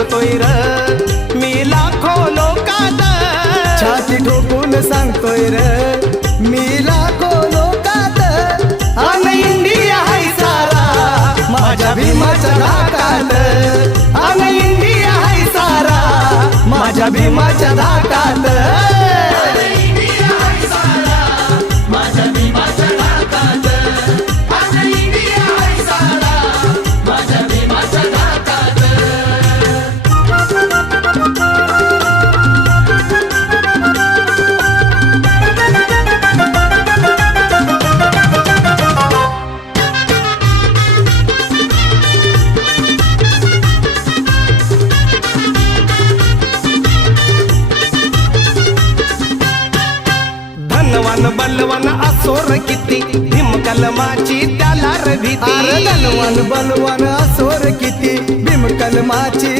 सांगतोय र मी लाखो लोकात छाती ठोकून सांगतोय र मी लाखो लोकात अन इंडिया हाय सारा माझ्या भीमाच्या धाकात अन इंडिया हाय सारा माझ्या भीमाच्या धाकात धनवान बलवान असोर किती भीम कलमाची त्याला र भीती धनवान बलवान असोर किती भीम कलमाची